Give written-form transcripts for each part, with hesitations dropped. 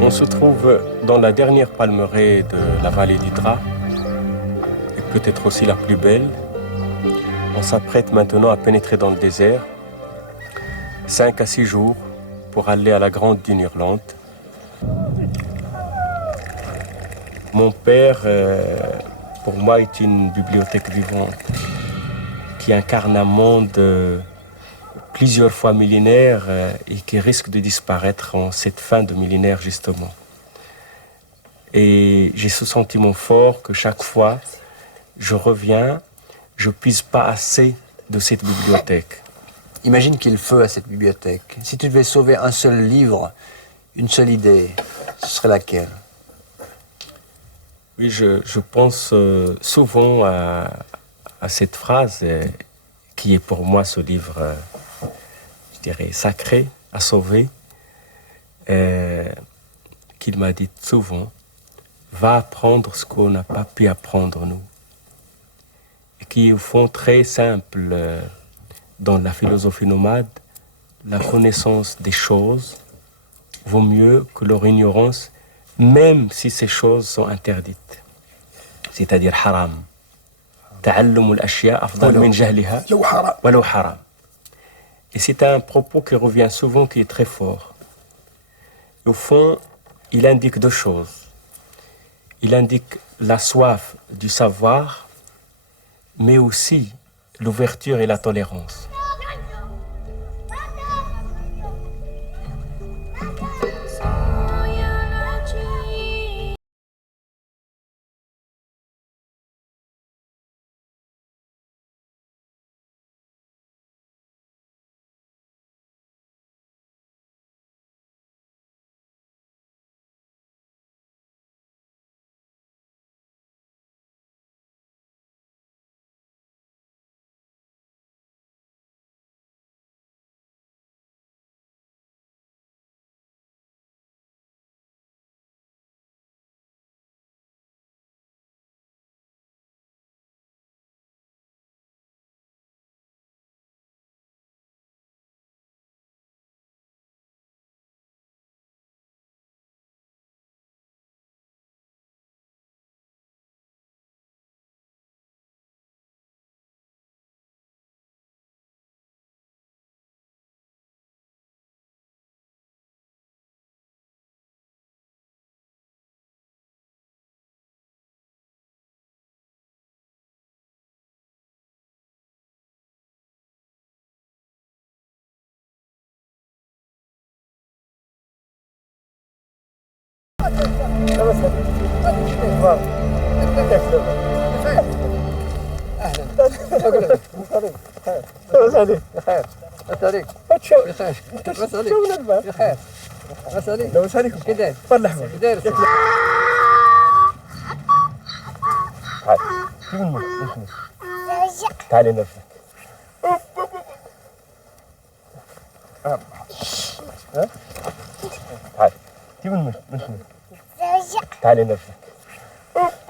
On se trouve dans la dernière palmeraie de la vallée d'Hydra, et peut-être aussi la plus belle. On s'apprête maintenant à pénétrer dans le désert, 5 à 6 jours pour aller à la grande dune hurlante. Mon père, pour moi, est une bibliothèque vivante qui incarne un monde plusieurs fois millénaire et qui risque de disparaître en cette fin de millénaire justement. Et j'ai ce sentiment fort que chaque fois je reviens, je puise pas assez de cette bibliothèque. Imagine qu'il y ait le feu à cette bibliothèque. Si tu devais sauver un seul livre, une seule idée, ce serait laquelle? Oui, je pense souvent à cette phrase qui est pour moi ce livre, je dirais, sacré à sauver, qu'il m'a dit souvent, va apprendre ce qu'on n'a pas pu apprendre nous. Et qui est au fond très simple dans la philosophie nomade, la connaissance des choses vaut mieux que leur ignorance, même si ces choses sont interdites. C'est-à-dire haram. تعلم الأشياء أفضل من جهلها ولو حرام. Et c'est un propos qui revient souvent, qui est très fort. Au fond, il indique deux choses. Il indique la soif du savoir, mais aussi l'ouverture et la tolérance. تعالي نفسك.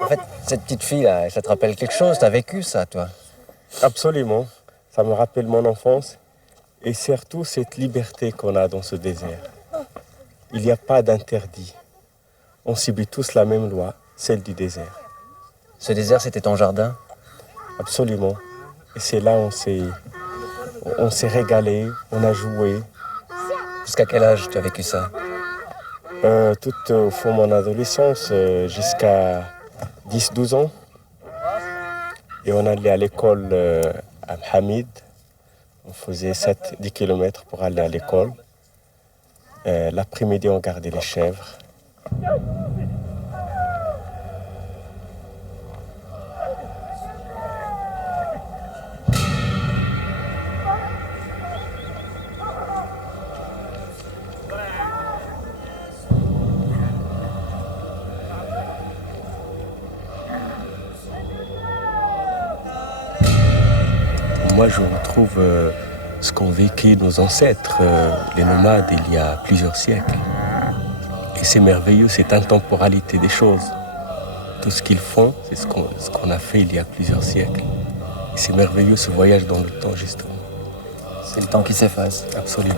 En fait, cette petite fille-là, ça te rappelle quelque chose? T'as vécu ça, toi? Absolument. Ça me rappelle mon enfance et surtout cette liberté qu'on a dans ce désert. Il n'y a pas d'interdit. On subit tous la même loi, celle du désert. Ce désert, c'était ton jardin? Absolument. Et c'est là où on s'est régalé, on a joué. Jusqu'à quel âge tu as vécu ça? Tout au fond de mon adolescence, jusqu'à 10-12 ans. Et on allait à l'école à Hamid. On faisait 7-10 km pour aller à l'école. L'après-midi, on gardait les chèvres. Moi, je retrouve ce qu'ont vécu nos ancêtres, les nomades, il y a plusieurs siècles. Et c'est merveilleux, cette intemporalité des choses. Tout ce qu'ils font, c'est ce qu'on a fait il y a plusieurs siècles. Et c'est merveilleux ce voyage dans le temps, justement. C'est le temps qui s'efface. Absolument.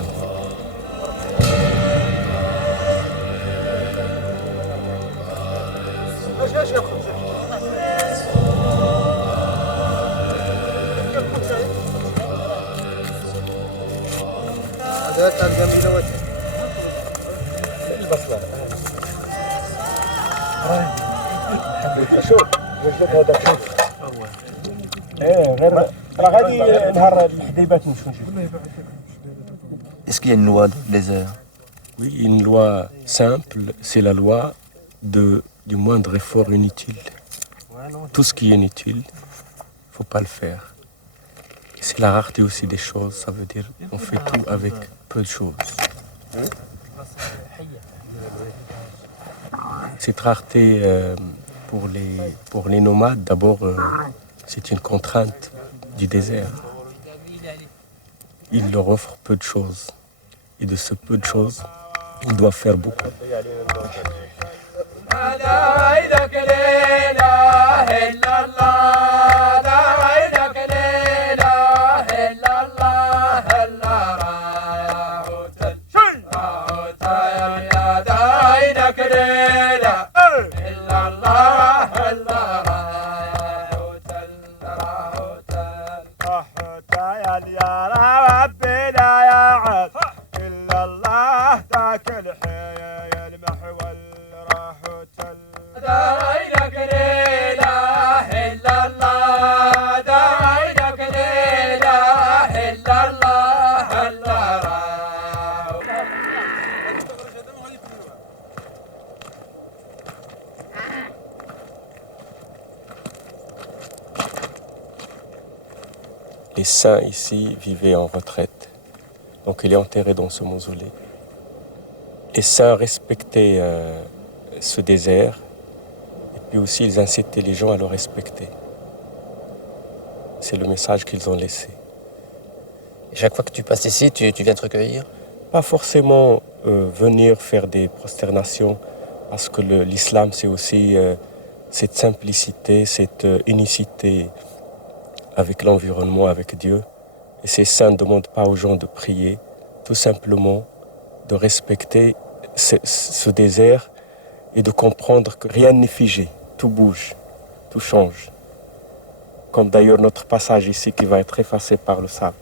Est-ce qu'il y a une loi dans le désert? Oui, une loi simple, c'est la loi du moindre effort inutile. Tout ce qui est inutile, il ne faut pas le faire. Et c'est la rareté aussi des choses, ça veut dire qu'on fait tout avec peu de choses. Cette rareté pour les nomades, d'abord, c'est une contrainte du désert. Il leur offre peu de choses. Et de ce peu de choses, ils doivent faire beaucoup. Les saints ici vivaient en retraite. Donc il est enterré dans ce mausolée. Les saints respectaient ce désert et puis aussi ils incitaient les gens à le respecter. C'est le message qu'ils ont laissé. Et chaque fois que tu passes ici, tu viens te recueillir? Pas forcément venir faire des prosternations, parce que l'islam c'est aussi cette simplicité, cette unicité avec l'environnement, avec Dieu. Et ces saints ne demandent pas aux gens de prier, tout simplement de respecter ce désert et de comprendre que rien n'est figé, tout bouge, tout change. Comme d'ailleurs notre passage ici qui va être effacé par le sable.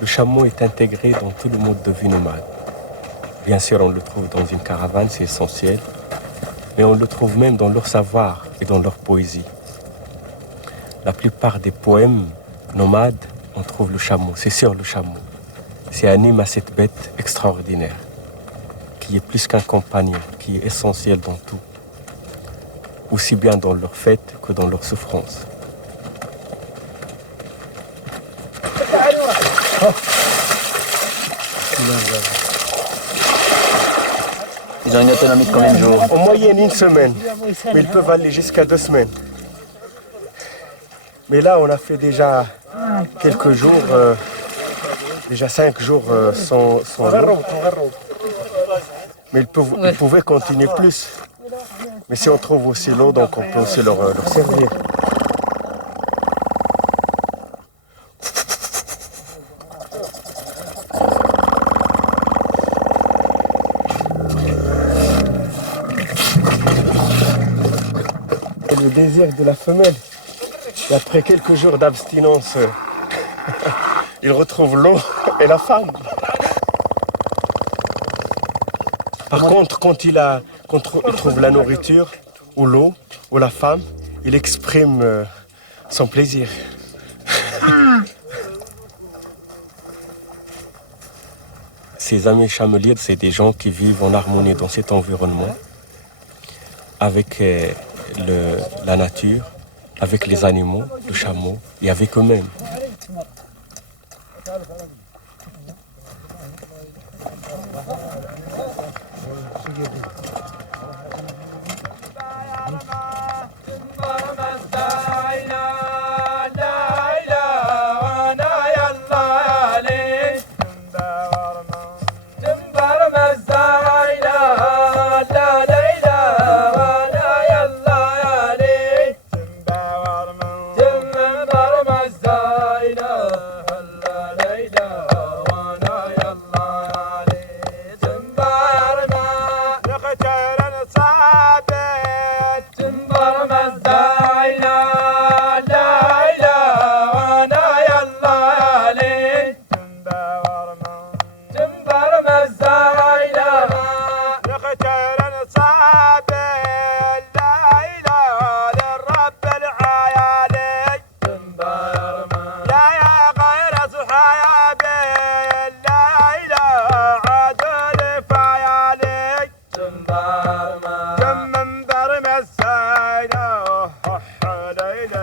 Le chameau est intégré dans tout le mode de vie nomade. Bien sûr, on le trouve dans une caravane, c'est essentiel, mais on le trouve même dans leur savoir et dans leur poésie. La plupart des poèmes nomades, on trouve le chameau, c'est sur le chameau. C'est anime à cette bête extraordinaire, qui est plus qu'un compagnon, qui est essentiel dans tout, aussi bien dans leurs fêtes que dans leurs souffrances. Ils ont une autonomie de combien de jours? En moyenne, une semaine, mais ils peuvent aller jusqu'à 2 semaines. Mais là, on a fait déjà quelques jours, déjà 5 jours sans l'eau. Mais ils pouvaient continuer plus. Mais si on trouve aussi l'eau, donc on peut aussi leur servir. Le désir de la femelle. Et après quelques jours d'abstinence, il retrouve l'eau et la femme. Par contre, quand il trouve la nourriture, ou l'eau, ou la femme, il exprime son plaisir. Ces amis chameliers, c'est des gens qui vivent en harmonie dans cet environnement, avec la nature, avec les animaux, le chameau, et avec eux-mêmes.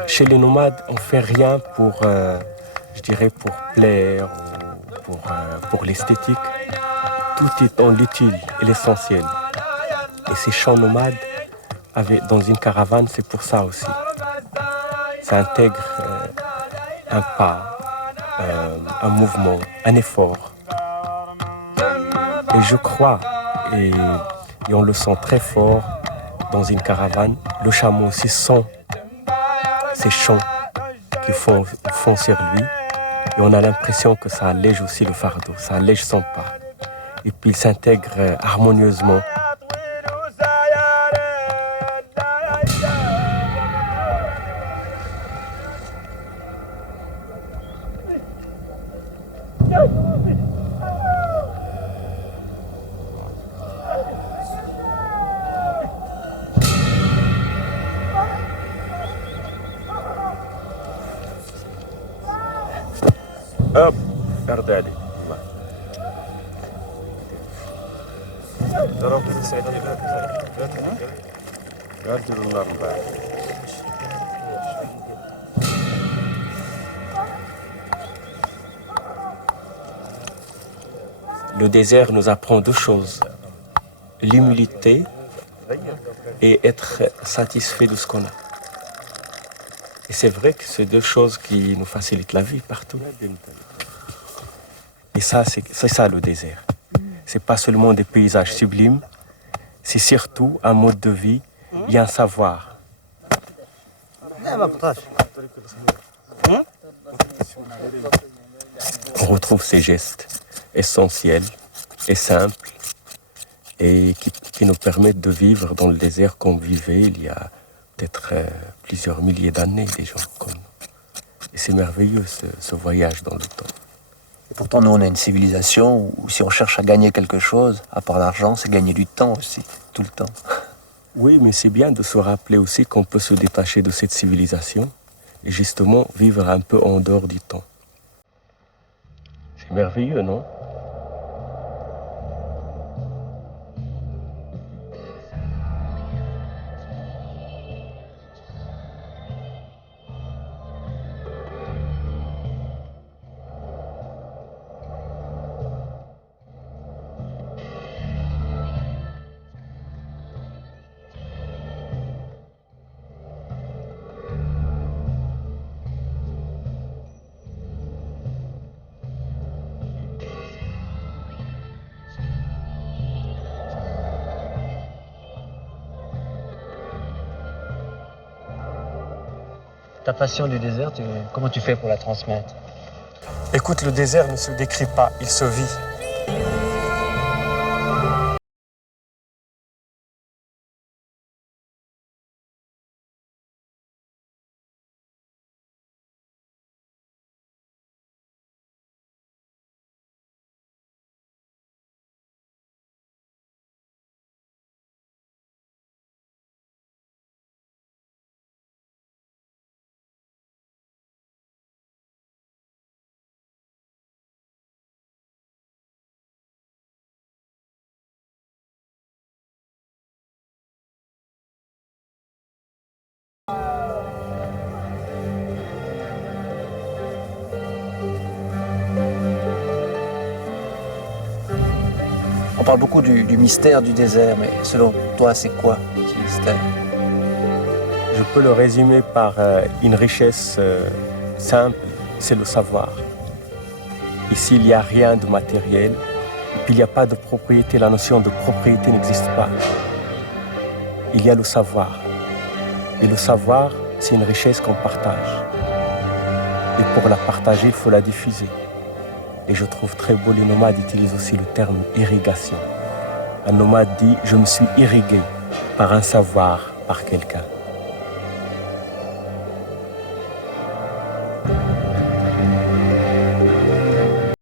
Chez les nomades, on ne fait rien pour, je dirais, pour plaire ou pour l'esthétique. Tout est dans l'utile et l'essentiel. Et ces chants nomades, dans une caravane, c'est pour ça aussi. Ça intègre un pas, un mouvement, un effort. Et je crois, et on le sent très fort dans une caravane, le chameau aussi sent ces chants qui font sur lui. Et on a l'impression que ça allège aussi le fardeau, ça allège son pas. Et puis il s'intègre harmonieusement. Hop, Ardali. Le désert nous apprend deux choses, l'humilité et être satisfait de ce qu'on a. Et c'est vrai que c'est deux choses qui nous facilitent la vie partout. Et ça, c'est ça le désert. C'est pas seulement des paysages sublimes, c'est surtout un mode de vie et un savoir. On retrouve ces gestes essentiels et simples et qui nous permettent de vivre dans le désert comme vivait il y a peut-être plusieurs milliers d'années des gens comme nous. Et c'est merveilleux ce voyage dans le temps. Et pourtant, nous, on a une civilisation où si on cherche à gagner quelque chose, à part l'argent, c'est gagner du temps aussi, tout le temps. Oui, mais c'est bien de se rappeler aussi qu'on peut se détacher de cette civilisation et justement vivre un peu en dehors du temps. C'est merveilleux, non ? Ta passion du désert, comment tu fais pour la transmettre ? Écoute, le désert ne se décrit pas, il se vit. parle beaucoup du mystère du désert, mais selon toi, c'est quoi ce mystère? Je peux le résumer par une richesse simple, c'est le savoir. Ici, il n'y a rien de matériel, et puis il n'y a pas de propriété, la notion de propriété n'existe pas. Il y a le savoir. Et le savoir, c'est une richesse qu'on partage. Et pour la partager, il faut la diffuser. Et je trouve très beau, les nomades utilisent aussi le terme irrigation. Un nomade dit « je me suis irrigué par un savoir, par quelqu'un ».